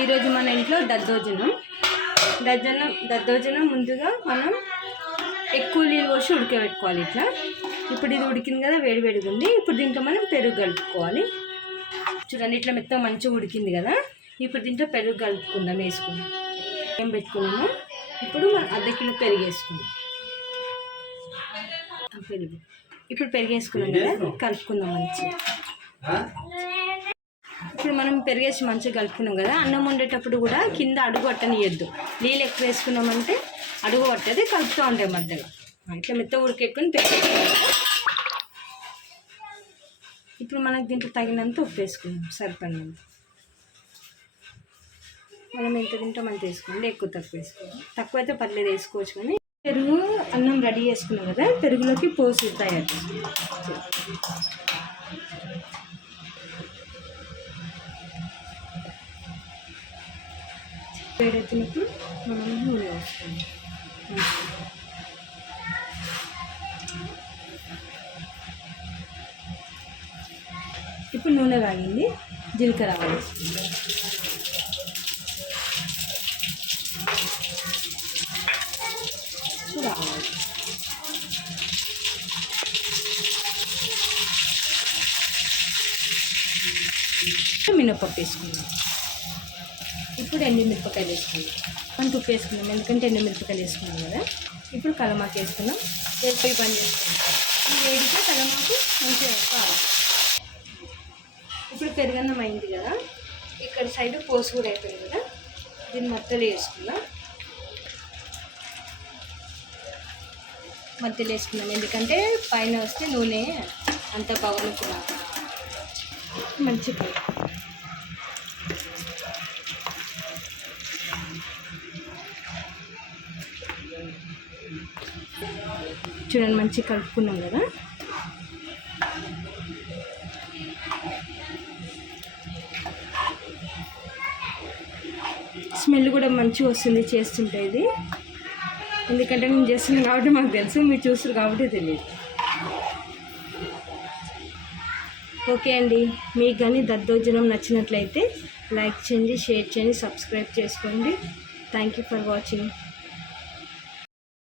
ఈరోజు మన ఇంట్లో దద్దోజనం ముందుగా మనం ఎక్కువ నీళ్ళు పోసి ఉడకబెట్టుకోవాలి ఇట్లా. ఇప్పుడు ఇది ఉడికింది కదా, వేడివేడిగా ఉంది. ఇప్పుడు దీంట్లో మనం పెరుగు కలుపుకోవాలి. చూడండి ఇట్లా మెత్తగా మంచిగా ఉడికింది కదా. ఇప్పుడు దీంట్లో పెరుగు కలుపుకుందాం, వేసుకుందాం. ఏం పెట్టుకున్నాము, ఇప్పుడు మనం ½ కిలో పెరుగు వేసుకుందాం. ఇప్పుడు పెరుగు వేసుకున్నాం కదా, కలుపుకుందాం మంచిగా. ఇప్పుడు మనం పెరిగేసి మంచిగా కలుపుకున్నాం కదా. అన్నం వండేటప్పుడు కూడా కింద అడుగు పట్టనియద్దు. నీళ్ళు ఎక్కువ వేసుకున్నామంటే అడుగు పట్టేది, కలుపుతూ ఉంటాయి మధ్యలో. ఇట్లా మెత్త ఉడికెక్కుని పెట్టుకుంటాం. ఇప్పుడు మనకు దీంట్లో తగినంత ఉప్పు వేసుకుందాం, సరిపడినంత. మనం ఎంత తింటో మనం వేసుకోండి, ఎక్కువ తక్కువ వేసుకోండి. తక్కువ అయితే పర్లేదు, వేసుకోవచ్చు. కానీ పెరుగు అన్నం రెడీ చేసుకున్నాం కదా, పెరుగులోకి పోసి తయారు. వేడెత్తినప్పుడు మనం నూనె వేసుకుందాం. ఇప్పుడు నూనె కాగింది, జీలకర్ర ఆవాలు వేసుకుందాం. మినపప్పు వేసుకుందాం. ఇప్పుడు ఎండుమిరపకాయలు వేసుకుందాం. అంత ఉప్పు వేసుకుందాం, ఎందుకంటే ఎండుమిరపకాయలు వేసుకున్నాం కదా. ఇప్పుడు కలమాకు వేసుకుందాం. పొయ్యి బంద్ చేసుకుందాం. ఈ వేడిగా కలమాకు మంచిగా కావాలి. ఇప్పుడు పెరుగన్నం అయింది కదా, ఇక్కడ సైడ్ పోసు కూడా అయిపోయింది కదా. దీన్ని మధ్యలో వేసుకుందాం. మధ్యలో వేసుకుందాం, ఎందుకంటే పైన వస్తే నూనె అంత బాగుంటుంది. మంచిగా చూడండి, మంచిగా కలుపుకున్నాం కదా. స్మెల్ కూడా మంచిగా వస్తుంది చేస్తుంటే ఇది. ఎందుకంటే నేను చేస్తున్నాను కాబట్టి మాకు తెలుసు, మీరు చూస్తారు కాబట్టి తెలియదు. ఓకే అండి, మీకు కానీ దద్దోజనం నచ్చినట్లయితే లైక్ చేయండి, షేర్ చేయండి, సబ్స్క్రైబ్ చేసుకోండి. Thank you for watching.